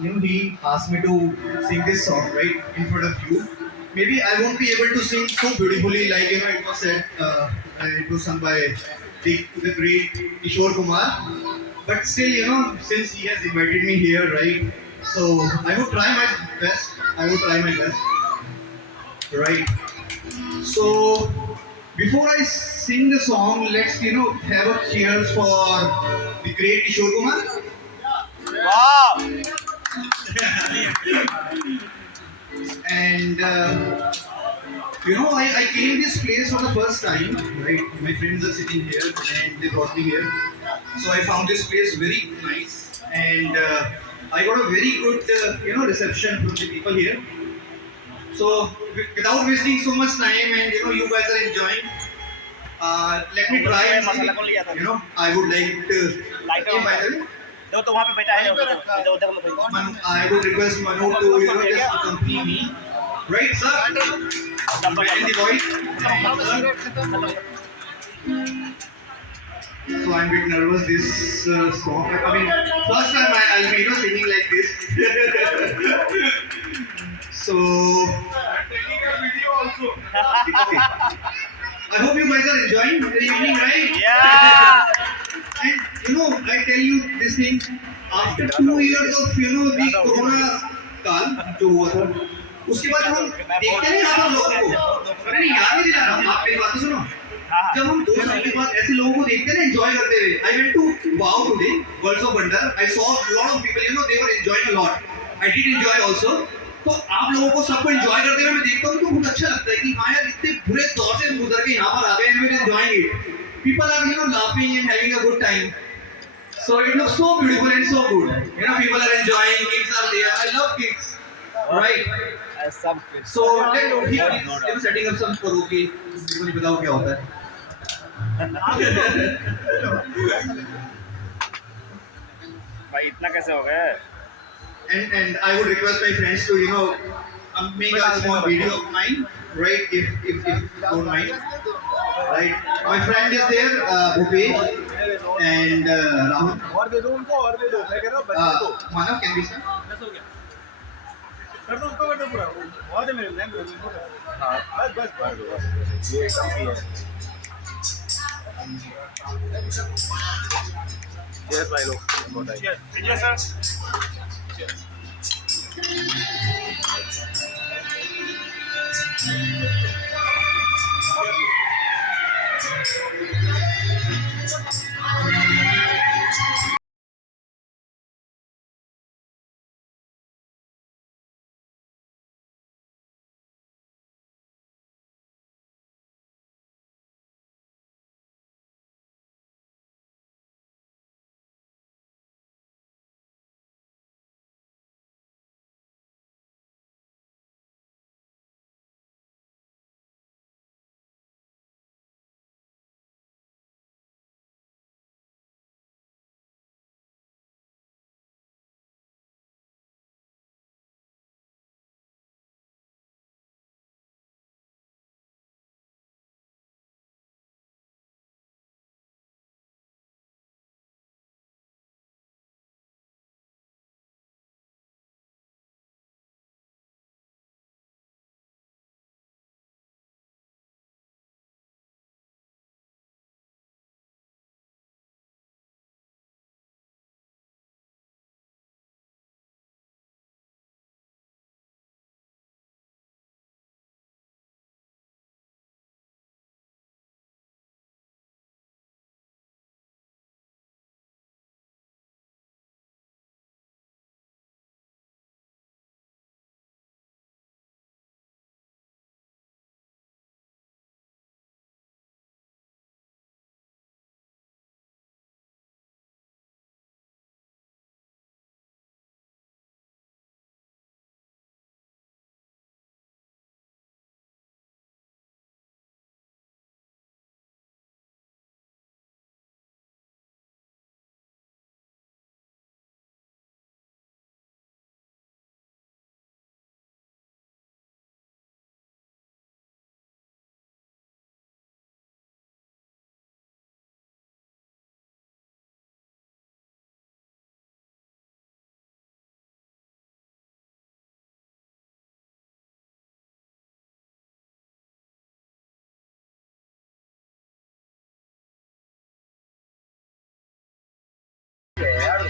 he asked me to sing this song right in front of you. Maybe I won't be able to sing so beautifully like it was said. It was sung by the great Kishore Kumar. But still, since he has invited me here, right? So I would try my best. I would try my best, right? So before I sing the song, let's have a cheers for the great Kishore Kumar. Wow! And I came this place for the first time, right? My friends are sitting here and they brought me here. So I found this place very nice and I got a very good, reception from the people here. So without wasting so much time and, you guys are enjoying, let me try and masala sing. कौन लिया था? I would like to, lighter okay, on by कर। the way, देखो तो वहाँ पे बैठा है इधर उधर मत बैठो। I would request Manu to, just accompany me. Right, sir? Man in the voice. Sir? So I'm a bit nervous this song. I mean, first time I'll be singing like this. So I'm taking a video also. Okay. I hope you guys are enjoying the evening, right? Yeah! And I tell you this thing. After 2 years of the Corona काल जो हुआ था, उसके बाद हम देखते नहीं हम लोगों को, अरे नहीं याद नहीं दिला रहा, आप मेरी बात तो सुनो। जब हम 2 साल के बाद ऐसे लोगों को देखते हैं ना एंजॉय करते हुए, I went to Wow today, Worlds of Wonder. I saw a lot of people, they were enjoying a lot. I did enjoy also. तो आप लोगों को सबको एंजॉय करते हुए मैं देखता हूँ तो बहुत अच्छा लगता है कि हाँ यार इतने बुरे दौर से हम गुजर के यहाँ पर आ गए हैं, we're enjoying it. People are laughing and having a good time. So it looks so beautiful and so good. People are enjoying, kids are there. I love kids. Right. सब So let here is setting up some karaoke. मुझे नहीं बताओ क्या होता है. भाई इतना कैसे हो गया? And I would request my friends to make a small video of mine, right? If don't mind, right? My friend is there, Bhupesh and Rahul. और दे दो उनको और दे दो मैं कह रहा हूँ बच्चे को Manav, can we sing? कर दो उसको कर दो पूरा और दे मेरे लैंड हाँ बस बस बस ये काफी है यस भाई लोग यस सर। यार